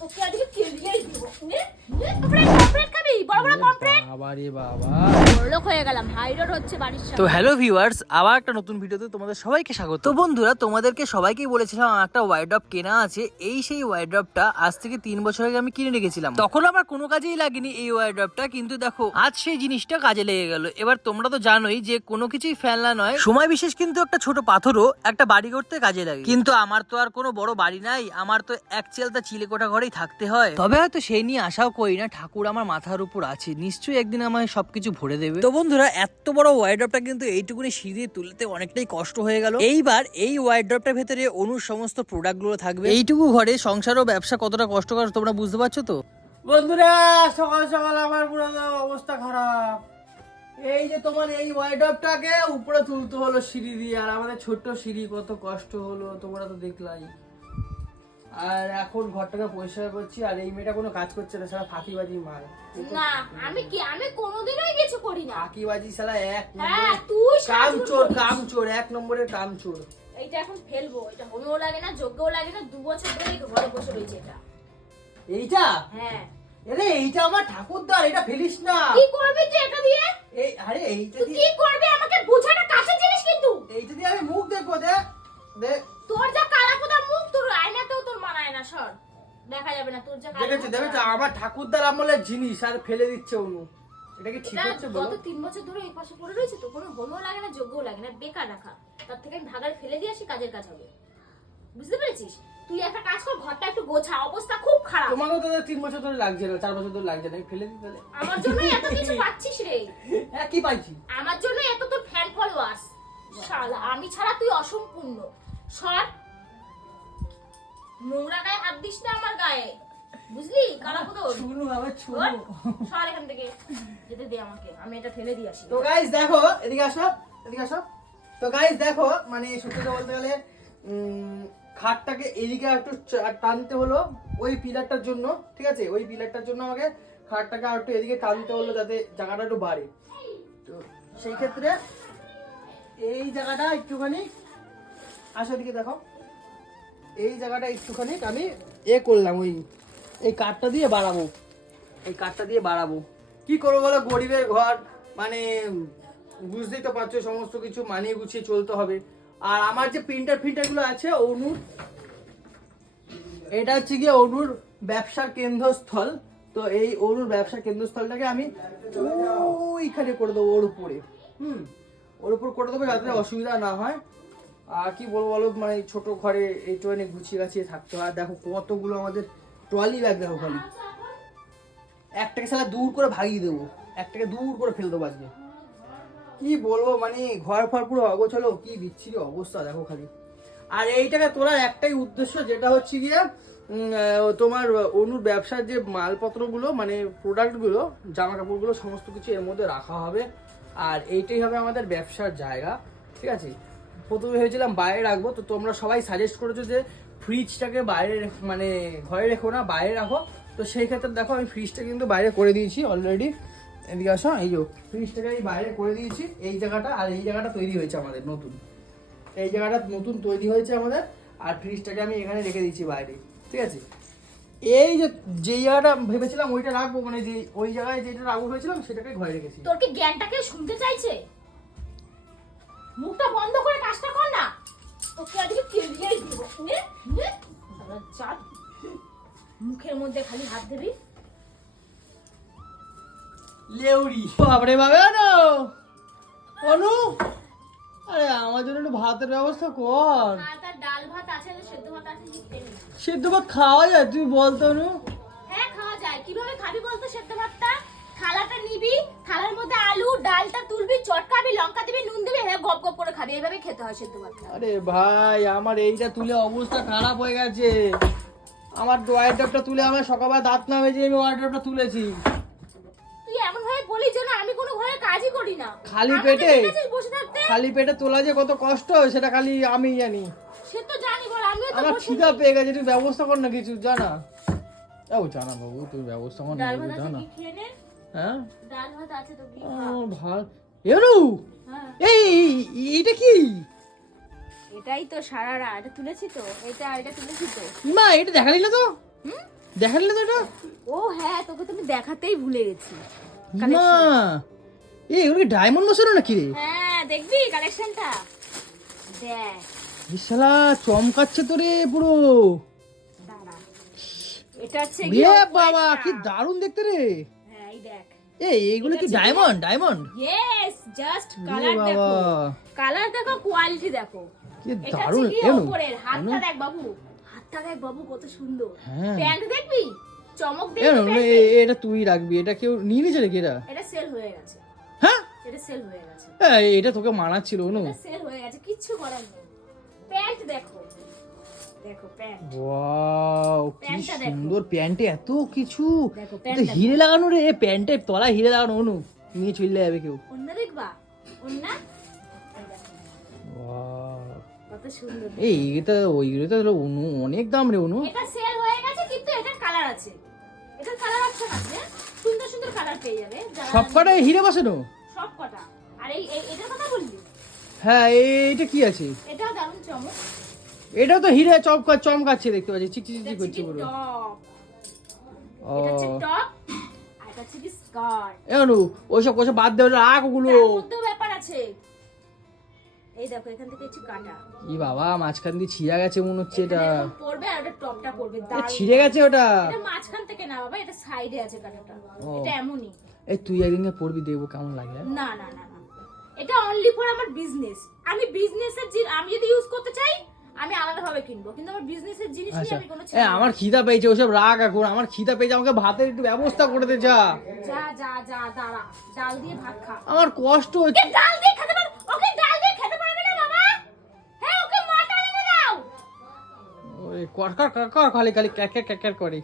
তোকে আজকে কেলিয়েই দিব নে নে পমফ্রেট খাবি বড় বড় পমফ্রেট বাবা রে বাবা বড়লোক হয়ে গেলাম হাই রোড হচ্ছে বাড়ির সামনে। তো হ্যালো ভিউয়ার্স, আবার একটা নতুন ভিডিওতে তোমাদের সবাইকে স্বাগত। তো বন্ধুরা, তোমাদেরকে সবাইকেই বলেছিলাম আমার একটা ওয়াইড্রপ কেনা আছে। এই সেই ওয়াইড্রপটা আজ থেকে 3 বছর আগে আমি কিনে রেখেছিলাম। তখন আমার কোনো কাজেই লাগেনি এই ওয়াইড্রপটা, কিন্তু দেখো আজ সেই জিনিসটা কাজে লেগে গেল। এবার তোমরা তো জানোই যে কোনো কিছুই ফেলনা নয়, সময় বিশেষ কিন্তু একটা ছোট পাথরও একটা বাড়ি করতে কাজে লাগে। কিন্তু আমার তো আর কোনো বড় বাড়ি নাই, আমার তো এক চেলতা চিলেকোঠা ঘরেই থাকতে হয়। তবে হয়তো সেই নিয়ে আশাও করি না, ঠাকুর আমার মাথার উপর আছে, নিশ্চয়ই একদিন আমায় সবকিছু ভরে দেবে। তো বন্ধুরা, এত বড় ওয়াইড্রপটা কিন্তু এইটুকুনি সিঁড়ি তুলতে অনেকটাই কষ্ট হয়ে গেল। এইবার এই ওয়াইড্রপটার ভেতরে অনুর সমস্ত প্রোডাক্ট গুলো থাকবে। এইটুকু ঘরে সংসার ও ব্যবসা কতটা কষ্টকর তোমরা বুঝতে পারছো তো। বন্ধুরা, সকাল সকাল আমার পুরো অবস্থা খারাপ। এই যে তোমার এই ওয়াইড্রপটাকে উপরে তুলতে হলো সিঁড়ি দিয়ে, আর আমাদের ছোট্ট সিঁড়ি কত কষ্ট হলো তোমরা তো দেখলাই। আর এখন ঘরটাকে পরিষ্কার করছি, আর এই মেয়েটা কোনো কাজ করছে না, সারা ফাঁকিবাজি মাল। না আমি কোনোদিনই কিছু করি না। ফাঁকিবাজি শালা এক হ্যাঁ নম্বরের তুই কামচোর, এক নম্বরের কামচোর। এইটা এখন ফেলবো, এটা হোমেও লাগে না যোগ্যও লাগে না, 2 বছর ধরে ঘরে বসে রয়েছে এটা। এইটা হ্যাঁ এইটা আমার ঠাকুরদার, এটা ফেলিস না। কি করবি তুই এটা দিয়ে? আরে এইটা তুই দিয়ে, কি করবি আমাকে বোঝাটা কাছে জিনিস কিন্তু। এইটা দিয়ে আমি মুখ দেখবো। দেখ তোর যা কালা কোদা মুখ, তোর আয়নাতেও তোর মানায় না, সর দেখা যাবে না তোর যা কালা মুখ। দেখেছো আমার ঠাকুরদার আমলের জিনিস আর ফেলে দিচ্ছে অনু। এটা কি ঠিক এটা হচ্ছে বলো? গত 3 বছর ধরে এই পাশে পড়ে রয়েছে, তো কোনো হোমেও লাগে না যোগ্যও লাগে না, বেকার রাখা। তার থেকে আমি ভাগাড়ে ফেলে দিয়ে আসি, কাজের কাজ হবে। বুঝতে পেরেছিস? তুই একটা কাজ কর, ঘরটা একটু গোছা, অবস্থা খুব খারাপ। তোমাকেও তো 3 বছর ধরে লাগছে না, 4 বছর ধরে লাগছে না, আমি ফেলে দিই তাহলে। আমার জন্য এত কিছু পাচ্ছিস রে। হ্যাঁ, কি পাইছি? আমার জন্য এত তোর ফ্যান ফলোয়ার্স। শালা আমি ছাড়া তুই অসম্পূর্ণ। সর, নোংরা গায়ে হাত দিস না আমার গায়ে, বুঝলি? কালা কোদর শুনু আবার শুনু। সর এখান থেকে, যেতে দে আমাকে, আমি এটা ফেলে দিয়ে আসি। তো গাইস দেখো, এদিকে আসো। তো গাইস দেখো, মানে সত্যি কথা বলতে গেলে খাটটাকে এদিকে একটু টানতে হলো ওই পিলারটার জন্য, ঠিক আছে? ওই পিলারটার জন্য আমাকে খাটটাকে আর একটু এদিকে টানতে হলো যাতে জায়গাটা একটু বাড়ে। তো সেই ক্ষেত্রে এই জায়গাটা একটুখানি, আসো এদিকে দেখো, এই জায়গাটা একটুখানি আমি করলাম, এই কাঠটা দিয়ে বাড়াবো। কি করবো বলো, গরিবের ঘর, মানে বুঝতেই তো পারছো, সমস্ত কিছু মানিয়ে গুছিয়ে চলতে হবে। আর আমার যে প্রিন্টার গুলো আছে অনুর, এটা হচ্ছে গিয়ে অনুর ব্যবসার কেন্দ্রস্থল। তো এই অনুর ব্যবসার কেন্দ্রস্থলটাকে আমি ওইখানে করে দেবো, ওর উপর করে দেবো, যাতে অসুবিধা না হয়। আর কি বলবো বলো, মানে ছোট ঘরে এই ট্রেনে গুছিয়ে গাছিয়ে থাকতে হয়। দেখো কতগুলো আমাদের ট্রলি ব্যাগ, দেখো খালি একটাকে সালা দূর করে ভাগিয়ে দেবো, একটাকে দূর করে ফেলে দেবো আজকে। কি বলবো, মানে ঘর ফর পুরো অগোছালো, কি বিচ্ছিরি অবস্থা দেখো খালি। আর এইটাকে তোলার একটাই উদ্দেশ্য, যেটা হচ্ছে গিয়ে তোমার অনুর ব্যবসার যে মালপত্রগুলো, মানে প্রোডাক্টগুলো, জামা কাপড়গুলো, সমস্ত কিছু এর মধ্যে রাখা হবে। আর এইটাই হবে আমাদের ব্যবসার জায়গা, ঠিক আছে? প্রথমে ভেবেছিলাম বাইরে রাখবো, তো তোমরা সবাই সাজেস্ট করেছো যে ফ্রিজটাকে বাইরে মানে ঘরে রেখো না, বাইরে রাখো। তো সেই ক্ষেত্রে দেখো আমি ফ্রিজটা কিন্তু বাইরে করে দিয়েছি অলরেডি। এদিকে আসো, এই যে ফ্রিজটাকে আমি বাইরে করে দিয়েছি, এই জায়গাটা। আর এই জায়গাটা তৈরি হয়েছে আমাদের নতুন, এই জায়গাটা নতুন তৈরি হয়েছে আমাদের। আর ফ্রিজটাকে আমি এখানে রেখে দিয়েছি বাইরে, ঠিক আছে? এই যে জায়গাটা ভেবেছিলাম ওইটা রাখবো, মানে যে ওই জায়গায় যেটা রাখবো ভেবেছিলাম সেটাকে ঘরে রেখেছি। তোর কি জ্ঞানটাকে শুনতে চাইছে? মুখটা বন্ধ করে কাজটা কর না, তোকে আজকে কেলিয়েই দিব নে নে শালা চাট। মুখের মধ্যে খালি হাত দিবি। লেউরি বাবারে বাবা, অনু আরে আমার জন্য একটু ভাতের ব্যবস্থা কর। ভাত আর ডাল ভাত আছে, সেদ্ধ ভাত আছে, খেয়ে নে। সেদ্ধ ভাত খাওয়া যায়? তুই বলতো অনু। হ্যাঁ খাওয়া যায়। কিভাবে খাবি বলতো সেদ্ধ ভাতটা? থালাটা নিবি, থালার মধ্যে আলু ডালটা তুলবি, চটকাবি, লঙ্কা দিবি, নুন দিবি, হ্যাঁ গপ গপ করে খাবি। এইভাবে খেতে হয় সেদ্ধ ভাতটা। আরে ভাই, আমার এইটা তুলে অবস্থা খারাপ হয়ে গেছে। আমার ওয়াইড্রপটা তুলে আমার সকালবেলা দাঁত না হয়েছে, আমি ওয়াইড্রপটা তুলেছি। তুই এমন ভাবে বলিস যেন আমি কোনো ঘরে কাজই করি না। খালি আমাকে পেটে, দেখেছিস বসে থাকতে? খালি পেটে তোলা যে কত কষ্ট সেটা খালি আমি জানি। সে তো জানি, বল আমিও তো আমার বসে খিদা পেয়ে গেছে, তুই ব্যবস্থা কর না কিছু, জানা। ও জানা বাবু, তুই ব্যবস্থা কর না, ডাল ভাত আছে, জানা। কি খেয়ে নে। হ্যাঁ ডাল ভাত আছে তো কি ও খা। ভাই, এরু হ্যাঁ এইটা কি? এটাই তো সারারা, এটা তুলেছি তো, এটা তুলেছি তো। মা এটা দেখালি না তো? দেখালে তো এটা? ও হ্যাঁ, তোকে তুমি দেখাতেই ভুলে গেছি। না এই ওর কি ডায়মন্ড বসানো নাকি রে? হ্যাঁ দেখবি কালেকশনটা, দেখ। এই শালা চমকাচ্ছে তো রে পুরো। দাঁড়া, এটা হচ্ছে রে গিয়ে বাবা white কি টা। দারুণ দেখতে রে। হ্যাঁ এই দেখ। এইগুলো এটা কি হচ্ছে ডায়মন্ড ডায়মন্ড? ইয়েস, জাস্ট রে কালার দেখো, বাবা কালার দেখো, কোয়ালিটি দেখো। কি এটা হচ্ছে দারুণ। কি এনো উপরের হাতটা দেখ বাবু, হাতটা দেখ বাবু কত সুন্দর। হ্যাঁ। প্যান্ট দেখবি, চমক দেখবি এনো প্যান্টে? এটা তুই রাখবি, এটা কেউ নিয়ে নিয়েছে নাকি এটা? এটা সেল হয়ে গেছে, হ্যাঁ এটা সেল হয়ে গেছে, এটা তোকে মানাচ্ছিল অনু। এটা সেল হয়ে গেছে, কিচ্ছু করার নেই। প্যান্ট দেখো, দেখো প্যান্ট, ওয়াও কি প্যান্টটা দেখো। সুন্দর প্যান্টে এত কিছু। দেখো এটা প্যান্ট হিরে লাগানো রে প্যান্টে, তলায় হিরে লাগানো অনু, নিয়ে চলে যাবে কেউ। অন্য দেখবা, অন্য ওয়াও কত সুন্দর। এটা ওইগুলো তো অনু অনেক দাম রে অনু। এটা সেল হয়ে গেছে, কিন্তু এটার কালার আছে, এটার কালার অপশন আছে, সুন্দর সুন্দর কালার পেয়ে যাবে যারা- সব কটায় হিরে বসানো? সব কটা। আর এটার কথা বললি, হ্যাঁ এইটা কি আছে? এটাও দারুণ চমক। এটাও তো হিরে চমকাচ্ছে দেখতে পাচ্ছি, চিক চিক চিক করছে পুরো। টপ, ও এটা হচ্ছে টপ, আর এটা হচ্ছে কি স্কার্ট। এ অনু ওইসব বাদ দে, ওটা রাখ ওগুলো। তার মধ্যেও ব্যাপার আছে, এই দেখো এখান থেকে হচ্ছে কাটা, ই বাবা মাঝখান দিয়ে ছিঁড়া গেছে মনে হচ্ছে এটা। এখানে এরকম পড়বে আর ওটা টপটা পড়বে, দারুণ। ছিঁড়ে গেছে ওটা। এটা মাঝখান থেকে না বাবা, এটা সাইডে আছে কাটাটা, ও। এটা এমনই। এই তুই একদিন পড়বি দেখবো কেমন লাগে। না না না না, এটা অনলি ফর আমার বিজনেস। আমি বিজনেসের আমি যদি ইউজ করতে চাই আমি আলাদা ভাবে কিনবো, কিন্তু আমার বিজনেসের জিনিস নিয়ে আচ্ছা আমি কোনো আমার খিদা পেয়েছে, ওসব রাগ এখন। আমার খিদা পেয়েছে, আমাকে ভাতের একটু ব্যবস্থা করে দে যা। যা যা যা, দাঁড়া, ডাল দিয়ে ভাত খা। আমার কষ্ট হচ্ছে। ওকে ডাল দিয়ে খেতে পারবে, ওকে ডাল দিয়ে খেতে পারবে না বাবা। হ্যাঁ ওকে মাটন এনে দাও। ওরে কর খালি খালি ক্যাক করে।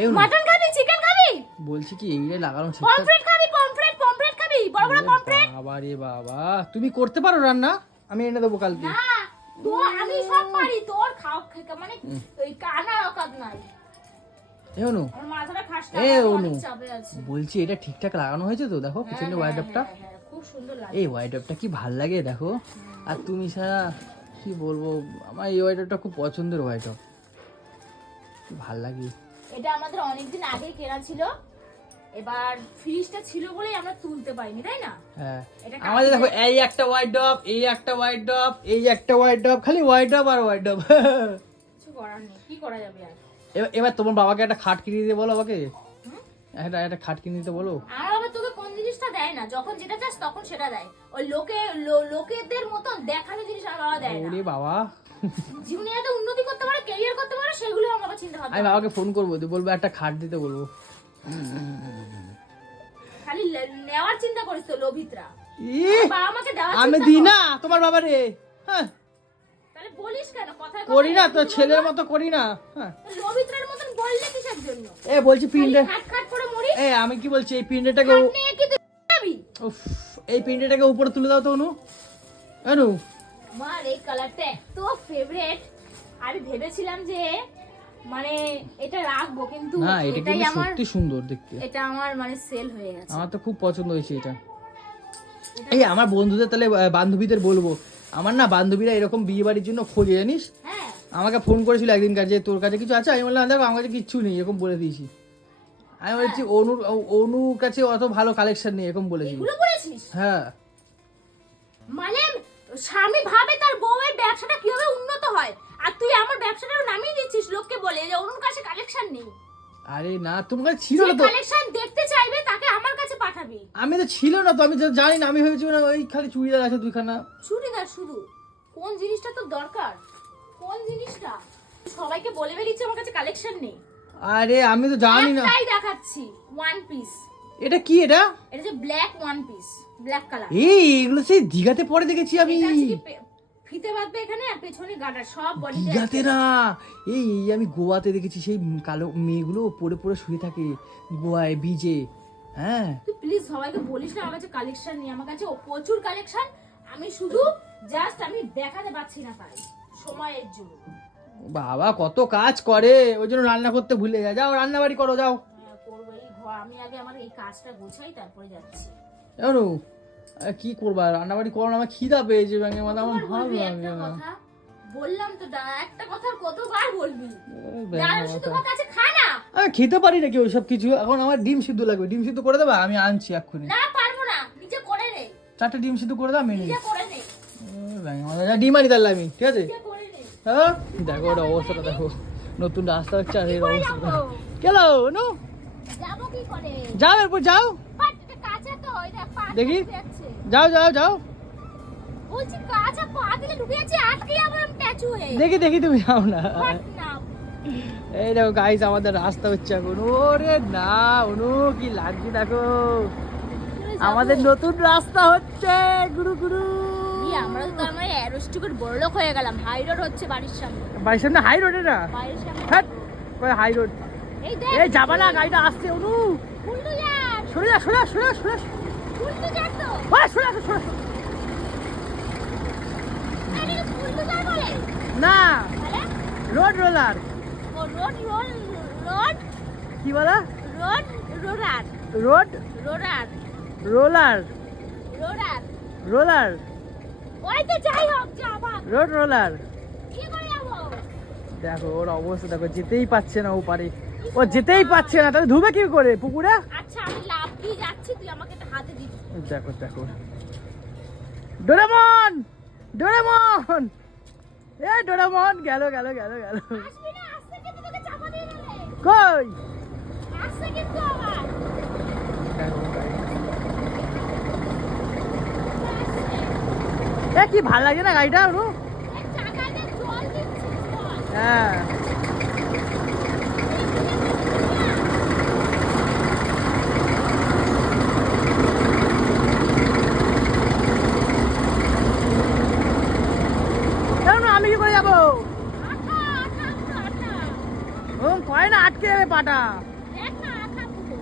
এই অনু, মাটন খাবি, চিকেন খাবি, বলছি কি এইটা লাগানো ঠিক পমফ্রেট খাবি, পমফ্রেট খাবি, বড় বড় পমফ্রেট। বাবা রে বাবা, তুমি করতে পারো রান্না? আমি এনে দেবো কালকে। না তো আমি সব পারি, তোর খাও মানে ওই কানার অকাত নাই। এই অনু, আমার মাথাটা খাসটা, এ আমার অনু। অনেক চাপে আছে। বলছি এটা ঠিকঠাক লাগানো হয়েছে তো? দেখো পিছনে ওয়াইডপটা, হ্যাঁ, খুব সুন্দর লাগে। এই ওয়াইডপটা কি ভাল লাগে দেখো। আর তুমি সারা কি বলবো, আমার এই ওয়াইডপটা খুব পছন্দের ওয়াইডপ, ভাল লাগে। এটা আমাদের অনেকদিন আগে কেনা ছিল, এবার ফ্রিজটা ছিল বলেই আমরা তুলতে পারিনি, তাই না? হ্যাঁ এটা আমাদের দেখো এই একটা ওয়াইডপ, এই একটা ওয়াইডপ, এই একটা ওয়াইডপ, খালি ওয়াইডপ আর ওয়াইডপ। কিছু করার নেই, কি করা যাবে আর। এবার তোমার বাবাকে একটা খাট কিনে দিতে বলো আমাকে, একটা খাট কিনে দিতে বলো। আর আবার তোকে কোন জিনিসটা দেয় না, যখন যেটা চাস তখন সেটা দেয়। ওই লোকেদের মতো দেখানো জিনিস আমার বাবা দেয় না। ওরে বাবা, জীবনে যাতে উন্নতি করতে পারে, ক্যারিয়ার করতে পারে, সেগুলো আমার বাবা চিন্তা আমি ভাবনা। বাবাকে ফোন করবো, বলবো একটা খাট দিতে বলবো। খালি নেওয়ার চিন্তা করিস তো লোভিতরা। ই, বাবা আমাকে দেওয়ার আমি চিন্তা দিই কর। না তোমার বাবা রে। হ্যাঁ তাহলে বলিস কেন কথায় করি না তো, কথায় ছেলের মতো করি না। হ্যাঁ লোভিতরার মতন বললে কিসের জন্য? বলছি পিন্ডে, খালি খাট করে মরি। আমি কি বলছি এই পিন্ডেটাকে, খাট নিয়ে কি তুই যাবি? উফ, এই পিন্ডেটাকে উপরে তুলে দাও তো অনু। অনু আমার এই কালারটা এত ফেভারিট, আমি ভেবেছিলাম যে মানে এটা রাখবো, কিন্তু না এটা এটাই কিন্তু আমার, সত্যি সুন্দর দেখতে, এটা আমার মানে সেল হয়ে গেছে। আমার তো খুব পছন্দ হয়েছে এটা। এই আমার বন্ধুদের তাহলে বান্ধবীদের বলবো, আমার না বান্ধবীরা এরকম বিয়ে বাড়ির জন্য খোঁজে জানিস। হ্যাঁ আমাকে ফোন করেছিল একদিন কাছে, তোর কাছে কিছু আছে? আমি বললাম দেখো আমার কাছে কিচ্ছু নেই, এরকম বলে দিয়েছি। আমি বলছি অনুর কাছে অত ভালো কালেকশন নেই, এরকম বলেছি। এগুলো বলেছিস? হ্যাঁ মানে স্বামী ভাবে তার বউয়ের ব্যবসাটা কিভাবে উন্নত হয়, আর তুই আমার ব্যবসাটাও নামিয়ে দিচ্ছিস লোককে বলে যে ওর কাছে কালেকশন নেই। আরে না তোমার কাছে ছিল যে না তো, কালেকশন দেখতে চাইবে তাকে আমার কাছে পাঠাবি। আমি তো ছিল না তো, আমি তো জানি না। আমি ভেবেছি না ওই খালি চুড়িদার আছে দুইখানা। চুড়িদার শুধু? কোন জিনিসটা তো দরকার, কোন জিনিসটা? সবাইকে বলে বেরিয়েছে আমার কাছে কালেকশন নেই। আরে আমি তো জানি না। একটাই দেখাচ্ছি, ওয়ান পিস। এটা কি এটা? এটা যে black one piece, black colour. এগুলো সেই দিঘাতে পরে দেখেছি আমি। এটা হচ্ছে কি ফিতে বাঁধবে এখানে, আর পেছনে গাডার, সব বডিতে। দিঘাতে না, এই আমি গোয়াতে দেখেছি, সেই কালো মেয়েগুলো পরে পরে শুয়ে থাকে গোয়ায় বিচে। হ্যাঁ তুই প্লিজ সবাইকে বলিস না আমার কাছে কালেকশন নেই। আমার কাছে প্রচুর কালেকশন, আমি শুধু জাস্ট আমি দেখাতে পাচ্ছি না তাই, সময়ের জন্য। বাবা কত কাজ করে, ওই জন্য রান্না করতে ভুলে যায়। যাও রান্না বাড়ি করো যাও। করবো এই ঘর, আমি আগে আমার এই কাজটা গোছাই তারপরে যাচ্ছি। জানো কি করবা, রান্না বাড়ি করো না, আমার খিদা পেয়েছে ব্যাঙে মাথা, আমার তোমার ভালো বলবি লাগে একটা না। কথা, বললাম তো একটা কথা কতবার বলবি? ডাল শুধু কথা আছে, খা না। আমি খেতে পারি নাকি ওইসব কিছু? এখন আমার ডিম সিদ্ধ লাগবে, ডিম সিদ্ধ করে দেবা? আমি আনছি এক্ষুনি। না পারবো না, নিজে করে নে। 4টা ডিম সিদ্ধ করে দাও, আমি নিজে করে নে, ডিম আনি তাহলে আমি, ঠিক আছে? নিজে করে নে। হ্যাঁ দেখো ওর অবস্থাটা দেখো, নতুন রাস্তা হচ্ছে আর এর অবস্থা যাবো? কেন অনু? যাবো কি করে? যাও এরপর যাও, বাট এটা কাঁচা তো, ওই দেখ পা দেখি। ঢুকে যাচ্ছে। যাও যাও যাও, বলছি কাঁচা পা দিলে ঢুকে যাচ্ছে, আটকে যাবো আমি ট্যাচু হয়ে। দেখি দেখি তুমি যাও না। বাট না। এই দেখো গাইস আমাদের রাস্তা হচ্ছে এখন। ওরে না অনু কি লাগছে দেখো, আমাদের নতুন রাস্তা হচ্ছে গুরু গুরু। আমরা তো আমরা অ্যারোস্টিকের বড়লোক হয়ে গেলাম। হাই রোড হচ্ছে বাড়ির সামনে। বাড়ির সামনে হাই রোডে না, বাড়ির সামনে হ্যাঁ হাই রোড। এই দেখ, এই যাবা না, গাড়িটা আসছে অনু, ফুলটু যান, সরে যা সরে যা সরে যা সরে যা, ফুলটু যান তো। সরে যা সরে যা। আরে ফুলটু যান বলে না বলে রোড রোলার, ও রোড রোড রোড কি বলা? রোড রোডার রোড রোডার রোলার, রোডার রোলার ওই তো যাই হোক যাবা রোড রোলার। কি করে যাবো? দেখো ওর অবস্থা দেখো, যেতেই পাচ্ছে না ও পারে, ও যেতেই পাচ্ছে না, তাহলে ধুবে কি করে পুকুরে? আচ্ছা আমি লাভ দিয়ে যাচ্ছি, তুই আমাকে একটা হাতে দিবি। দেখো দেখো ডোরেমন, ডোরেমন, এ ডোরেমন গেল গেল গেল গেল। আসবি না, আসছে কিন্তু তোকে চাপা দিয়ে গেলে। কই আসছে কিন্তু আবার। দেখো এ কি ভালো লাগে না গাড়িটা অনু? এই চাকাতে জল দিচ্ছে, জল। হ্যাঁ আমি কি করে যাবো? আঠা আঠা পুরো আঠা। ও কয় না আটকে যাবে পাটা। দেখ না আঠা পুরো।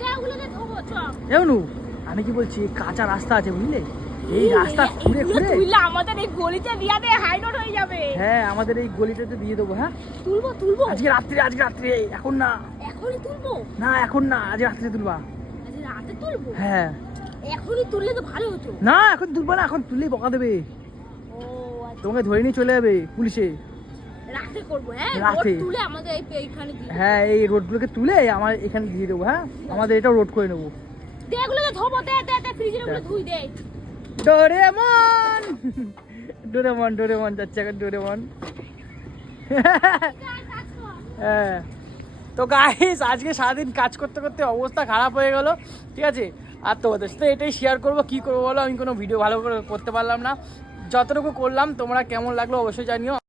দেখ ওগুলোকে ধোবো, চ। এমনু আমি কি বলছি, কাঁচা রাস্তা আছে বুঝলে, এই রাস্তা ঘুরে এগুলো ঘুরে, তুইলে আমাদের এই গলিতে দিয়া দে, হাই রোড হয়ে যাবে। হ্যাঁ আমাদের এই গলিটাতে দিয়ে দেবো। হ্যাঁ তুলবো তুলবো, আজকে রাত্রে, আজকে রাত্রে, এখন না, এখনই তুলবো। না এখন না, আজ রাত্রে তুলবা। আজ রাতে তুলবো। হ্যাঁ এখনই তুললে তো ভালো হতো। না এখন তুলবা না, এখন তুললেই বকা দেবে, ও আচ্ছা, তোমাকে ধরে নিয়ে চলে যাবে পুলিশে। রাতে করবো। হ্যাঁ রাতে। রোড তুলে আমাদের এইখানে দিয়ে। হ্যাঁ এই রোডগুলোকে তুলে আমার এখানে দিয়ে দেবো। হ্যাঁ আমাদের এটাও রোড করে নেবো। দে এগুলোকে ধোবো, দে দে দে, ফ্রিজের উপরে ধুই দে। ডোরেমন, ডোরেমন ডোরেমন যাচ্ছে এখন ডোরেমন। হ্যাঁ তো গাইস আজকে সারাদিন কাজ করতে করতে অবস্থা খারাপ হয়ে গেল, ঠিক আছে? আর তোমাদের সাথে এটাই শেয়ার করবো, কি করবো বলো, আমি কোনো ভিডিও ভালো করে করতে পারলাম না, যতটুকু করলাম তোমরা কেমন লাগলো অবশ্যই জানিও।